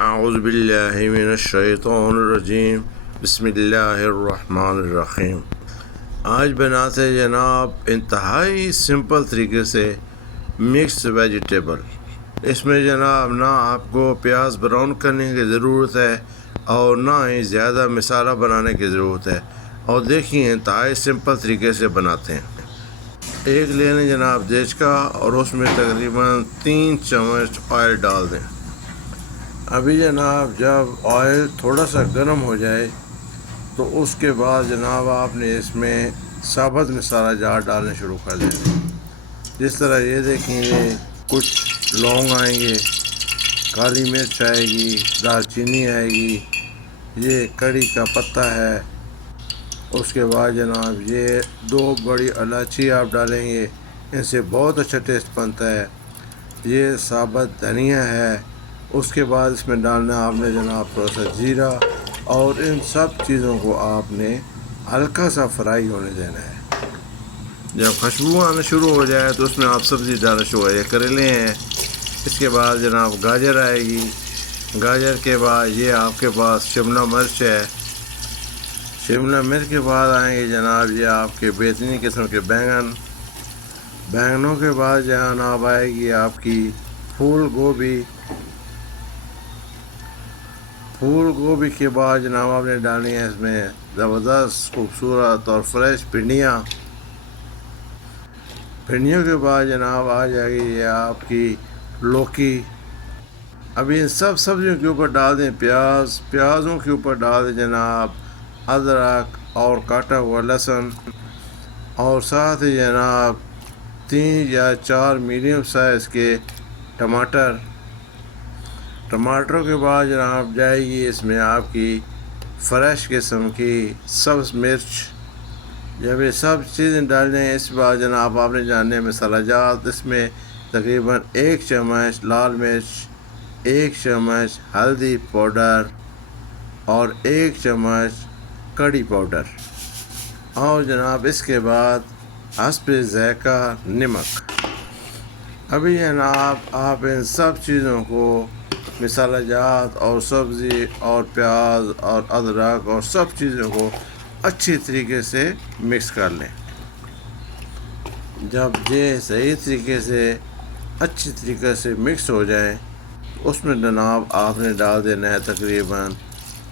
औज़ुबिल्लाहि मिनश्शैतानिर्रजीम बिस्मिल्लाहिर्रहमानिर्रहीम। आज बनाते जनाब इंतहाई सिंपल तरीके से मिक्स वेजिटेबल। इसमें जनाब ना आपको प्याज ब्राउन करने की ज़रूरत है और ना ही ज़्यादा मसाला बनाने की ज़रूरत है। और देखिए इंतहाई सिंपल तरीके से बनाते हैं। एक लेने जनाब देश का और उसमें तकरीबन 3 चम्मच ऑयल डाल दें। अभी जनाब जब ऑयल थोड़ा सा गर्म हो जाए तो उसके बाद जनाब आपने इसमें साबुत मसाला जार डालने शुरू कर देंगे। जिस तरह ये देखेंगे कुछ लौंग आएंगे, काली मिर्च आएगी, दालचीनी आएगी, ये कड़ी का पत्ता है। उसके बाद जनाब ये 2 बड़ी इलायची आप डालेंगे, इनसे बहुत अच्छा टेस्ट बनता है। ये साबुत धनिया है। उसके बाद इसमें डालना आपने जनाब थोड़ा सा जीरा और इन सब चीज़ों को आपने हल्का सा फ्राई होने देना है। जब खुशबू आना शुरू हो जाए तो उसमें आप सब्ज़ी डालना शुरू करें। करेले हैं, इसके बाद जनाब गाजर आएगी, गाजर के बाद ये आपके पास शिमला मिर्च है, शिमला मिर्च के बाद आएंगे जनाब ये आपके बेहतरीन किस्म के बैंगन, बैंगनों के बाद जनाब आएगी आपकी फूल गोभी, फूल गोभी के बाद जनाब आपने डालनी है इसमें ज़बरदस्त खूबसूरत और फ्रेश भिंडियाँ, भिंडियों के बाद जनाब आ जाएगी ये आपकी लौकी। अभी इन सब सब्जियों के ऊपर डाल दें प्याज, प्याज़ों के ऊपर डाल दें जनाब अदरक और काटा हुआ लहसुन, और साथ ही जनाब 3 या 4 मीडियम साइज़ के टमाटर। टमाटरों के बाद जनाब जाएगी इसमें आपकी फ्रेश किस्म की सब्ज़ मिर्च। जब ये सब चीज़ें डाल दें इस बाद जनाब आपने जानने मसाला जात, इसमें तकरीबन 1 चम्मच लाल मिर्च, 1 चम्मच हल्दी पाउडर और 1 चम्मच कड़ी पाउडर, और जनाब इसके बाद हस्बे ज़ायक़ा नमक। अभी जनाब आप इन सब चीज़ों को मसाला जात और सब्ज़ी और प्याज और अदरक और सब चीज़ों को अच्छी तरीके से मिक्स कर लें। जब ये सही तरीके से अच्छी तरीके से मिक्स हो जाए उसमें जनाब आपने डाल देना है तकरीबन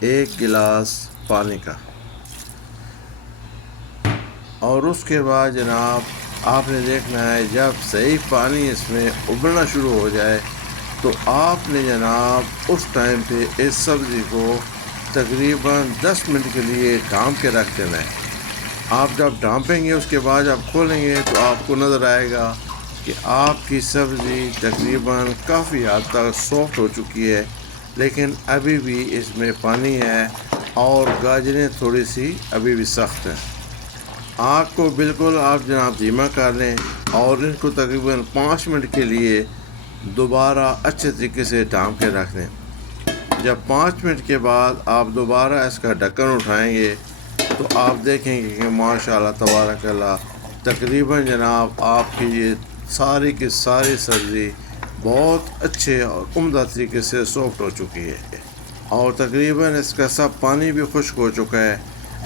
1 गिलास पानी का, और उसके बाद जनाब आपने देखना है जब सही पानी इसमें उबलना शुरू हो जाए तो आपने जनाब उस टाइम पे इस सब्ज़ी को तकरीबन 10 मिनट के लिए ढाँप के रख देना है। आप जब ढाँपेंगे उसके बाद जब खोलेंगे तो आपको नज़र आएगा कि आपकी सब्ज़ी तकरीबन काफ़ी हद तक सॉफ्ट हो चुकी है, लेकिन अभी भी इसमें पानी है और गाजरें थोड़ी सी अभी भी सख्त हैं। आग को बिल्कुल आप जनाब धीमा कर लें और इनको तकरीबन 5 मिनट के लिए दोबारा अच्छे तरीके से ढाँप के रख दें। जब 5 मिनट के बाद आप दोबारा इसका ढक्कन उठाएंगे तो आप देखेंगे कि माशाल्लाह तबारकल्लाह तकरीबन जनाब आपकी ये सारी की सारी सब्ज़ी बहुत अच्छे और उम्दा तरीके से सॉफ्ट हो चुकी है और तकरीबन इसका सब पानी भी खुश्क हो चुका है।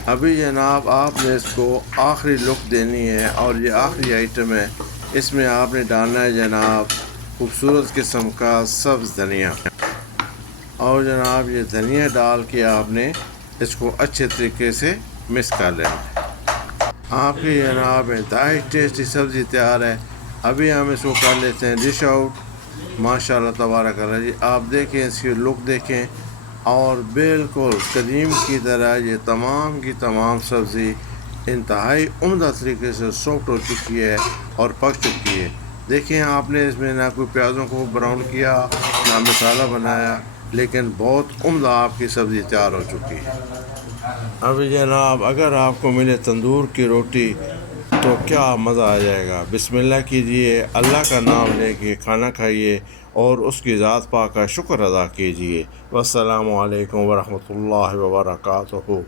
अभी जनाब आपने इसको आखिरी लुक देनी है और ये आखिरी आइटम है। इसमें आपने डालना है जनाब खूबसूरत किस्म का सब्ज़ धनिया, और जनाब ये धनिया डाल के आपने इसको अच्छे तरीके से मिक्स कर लेना है। आपकी जनाब इंतहाई टेस्टी सब्ज़ी तैयार है। अभी हम इसको कर लेते हैं डिश आउट। माशाल्लाह तबारकल्लाह जी, आप देखें इसकी लुक देखें और बिल्कुल करीम की तरह ये तमाम की तमाम सब्ज़ी इंतहाई उम्दा तरीके से सॉफ्ट हो चुकी है और पक चुकी है। देखें आपने इसमें ना कोई प्याज़ों को ब्राउन किया ना मसाला बनाया, लेकिन बहुत उम्दा आपकी सब्ज़ी तैयार हो चुकी है। अभी जनाब अगर आपको मिले तंदूर की रोटी तो क्या मज़ा आ जाएगा। बिस्मिल्लाह कीजिए, अल्लाह का नाम लेके खाना खाइए और उसकी ज़ात पाक का शुक्र अदा कीजिए। वस्सलामु अलैकुम वरहमतुल्लाहि वबरकातुहू।